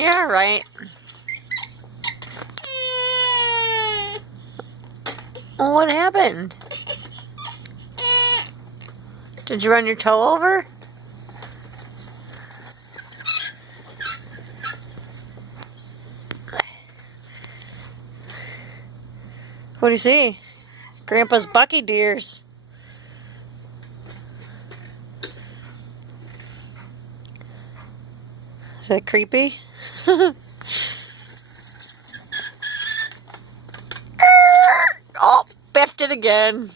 Yeah, right. Well, what happened? Did you run your toe over? What do you see? Grandpa's Bucky deers. Is that creepy? Oh, biffed it again.